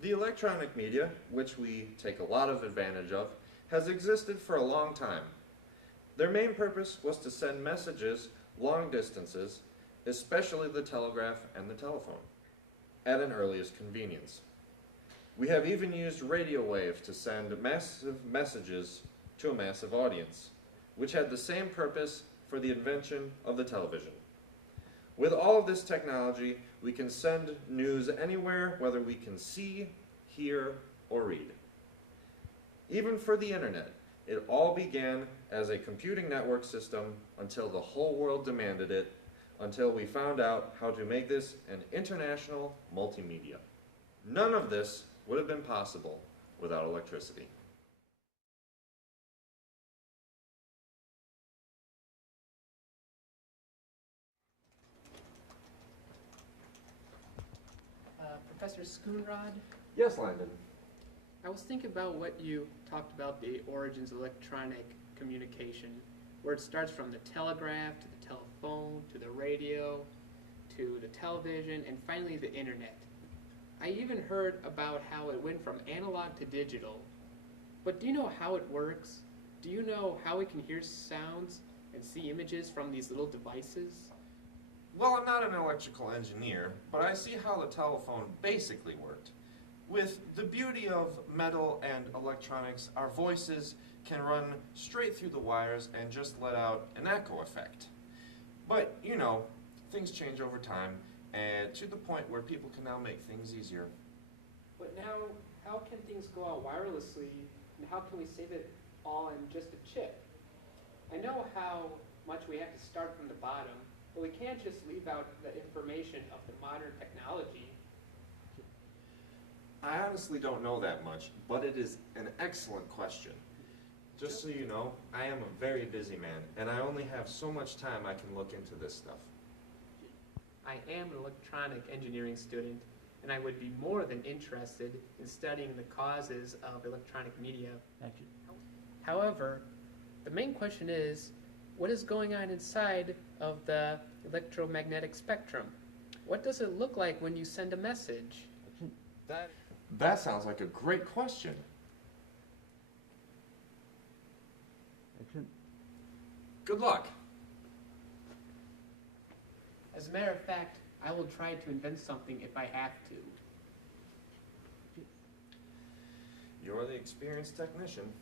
The electronic media, which we take a lot of advantage of, has existed for a long time. Their main purpose was to send messages long distances, especially the telegraph and the telephone, at an earliest convenience. We have even used radio waves to send massive messages to a massive audience, which had the same purpose for the invention of the television. With all of this technology, we can send news anywhere, whether we can see, hear, or read. Even for the internet, it all began as a computing network system until the whole world demanded it, until we found out how to make this an international multimedia. None of this would have been possible without electricity. Professor Schoonrod, Yes, Landon. I was thinking about what you talked about, the origins of electronic communication, where it starts from the telegraph to the telephone to the radio to the television and finally the internet. I even heard about how it went from analog to digital. But do you know how it works? Do you know how we can hear sounds and see images from these little devices? Well, I'm not an electrical engineer, but I see how the telephone basically worked. With the beauty of metal and electronics, our voices can run straight through the wires and just let out an echo effect. But, you know, things change over time, and to the point where people can now make things easier. But now, how can things go out wirelessly, and how can we save it all in just a chip? I know how much we have to start from the bottom, but we can't just leave out the information of the modern technology. I honestly don't know that much, but it is an excellent question. Just so you know, I am a very busy man, and I only have so much time I can look into this stuff. I am an electronic engineering student, and I would be more than interested in studying the causes of electronic media. However, the main question is, what is going on inside of the electromagnetic spectrum? What does it look like when you send a message? That sounds like a great question. Good luck. As a matter of fact, I will try to invent something if I have to. You're the experienced technician.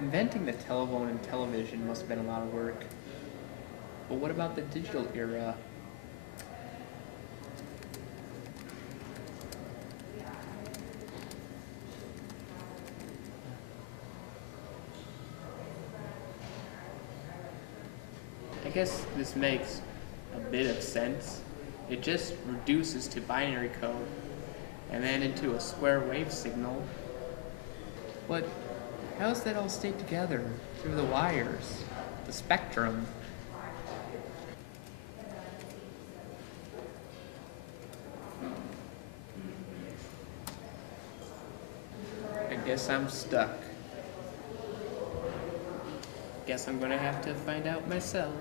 Inventing the telephone and television must have been a lot of work. But what about the digital era? I guess this makes a bit of sense. It just reduces to binary code and then into a square wave signal. But how does that all stay together through the wires, the spectrum? I guess I'm stuck. Guess I'm gonna have to find out myself.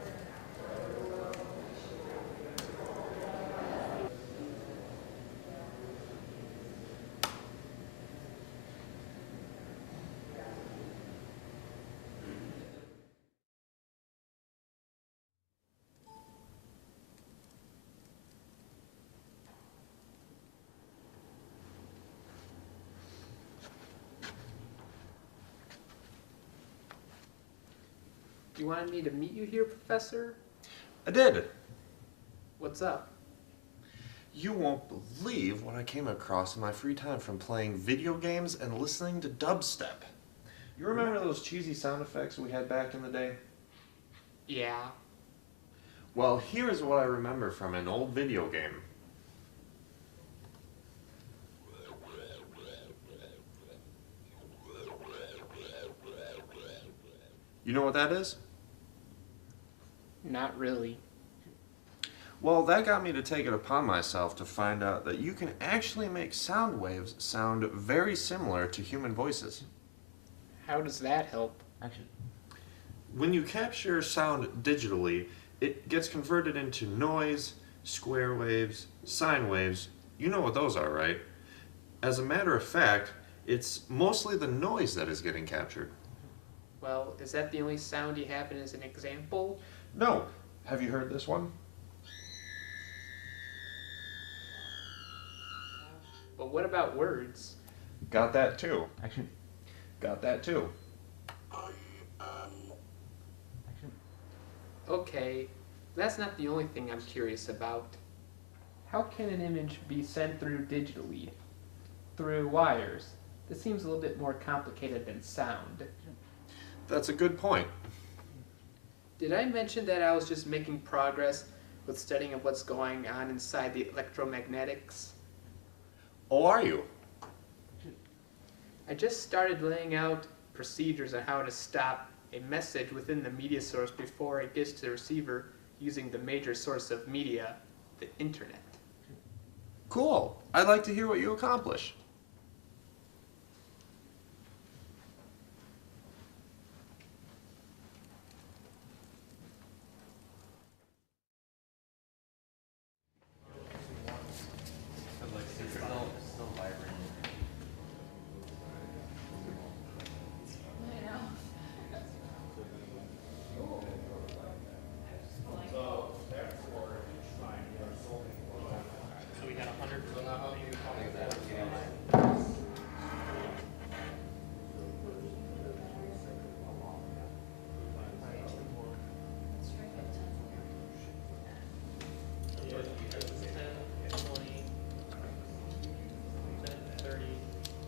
You wanted me to meet you here, Professor? I did. What's up? You won't believe what I came across in my free time from playing video games and listening to dubstep. You remember those cheesy sound effects we had back in the day? Yeah. Well, here's what I remember from an old video game. You know what that is? Not really. Well, that got me to take it upon myself to find out that you can actually make sound waves sound very similar to human voices. How does that help? When you capture sound digitally, it gets converted into noise, square waves, sine waves. You know what those are, right? As a matter of fact, it's mostly the noise that is getting captured. Well, is that the only sound you have as an example? No. Have you heard this one? But what about words? Got that too. Got that too. Okay, that's not the only thing I'm curious about. How can an image be sent through digitally? Through wires? This seems a little bit more complicated than sound. That's a good point. Did I mention that I was just making progress with studying of what's going on inside the electromagnetics? Oh, are you? I just started laying out procedures on how to stop a message within the media source before it gets to the receiver using the major source of media, the internet. Cool. I'd like to hear what you accomplish.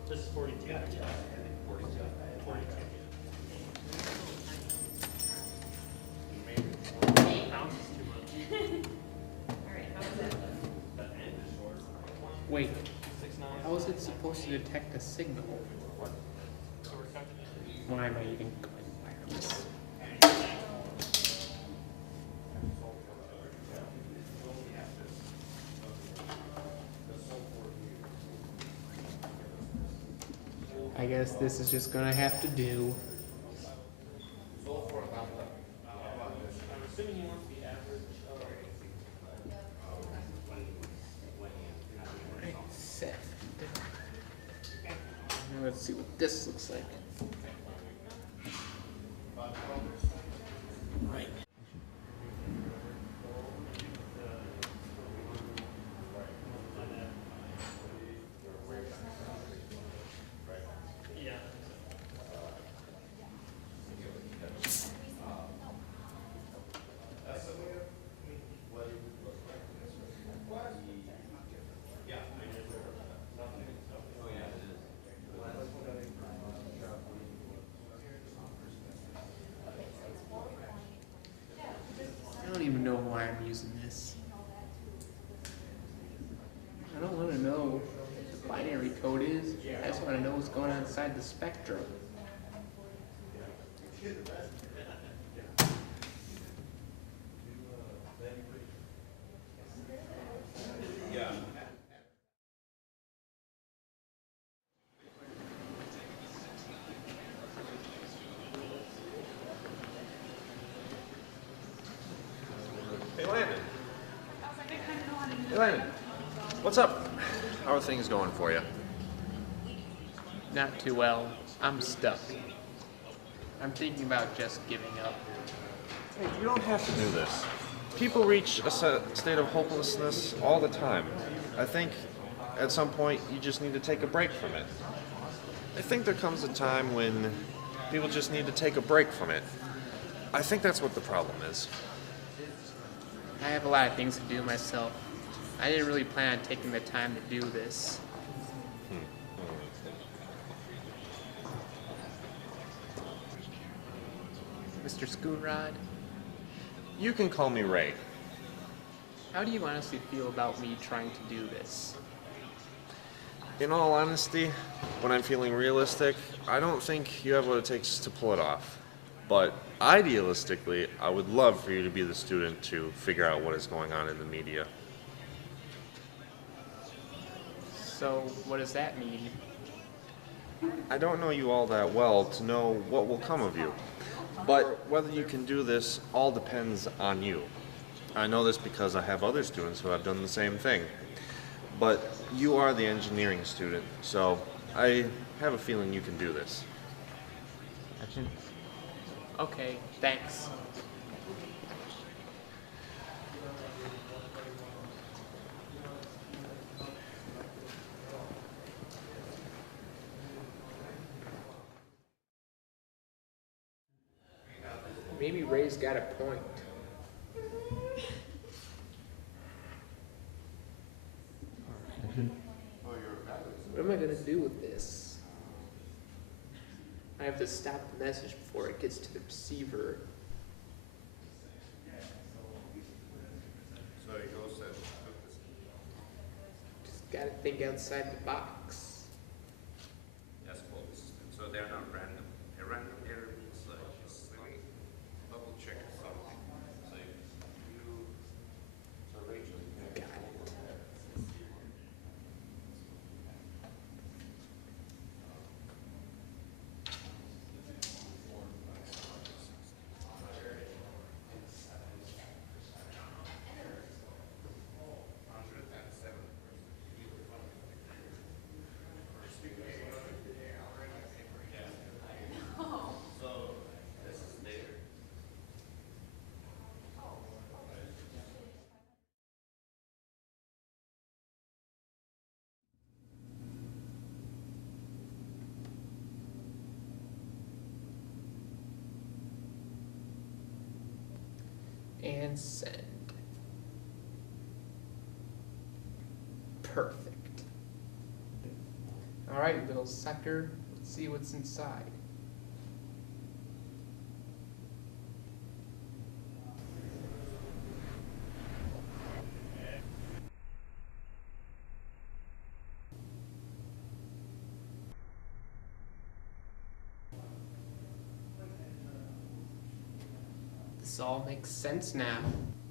This is 42. Yeah, 42. 42. Pounds is too much. Wait, 6'9". how is it supposed to detect a signal? Why am I even going wireless? I guess this is just gonna have to do. I'm assuming he wants the average of... Right, set. Now let's see what this looks like. Right. Yeah. I don't even know why I'm using this. I don't want to know what the binary code is. I just want to know what's going on inside the spectrum. Hey, Landon. Hey, Landon. What's up? How are things going for you? Not too well. I'm stuck. I'm thinking about just giving up. Hey, you don't have to do this. People reach a state of hopelessness all the time. I think at some point you just need to take a break from it. I think there comes a time when people just need to take a break from it. I think that's what the problem is. I have a lot of things to do myself. I didn't really plan on taking the time to do this. Mr. Schoonrod, You can call me Ray. how do you honestly feel about me trying to do this? In all honesty, when I'm feeling realistic, I don't think you have what it takes to pull it off. But idealistically, I would love for you to be the student to figure out what is going on in the media. So, what does that mean? I don't know you all that well to know what will come of you. But whether you can do this all depends on you. I know this because I have other students who have done the same thing. But you are the engineering student, so I have a feeling you can do this. Okay, thanks. Maybe Ray's got a point. What am I gonna do with this? I have to stop the message before it gets to the receiver. So he goes to Just gotta think outside the box. Yes, folks. So they're not random. A random error means like it's like double check something. So if you, so Rachel, you can Got it. And send. Perfect. Alright, little sucker, let's see what's inside. This all makes sense now.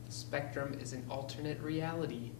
The spectrum is an alternate reality.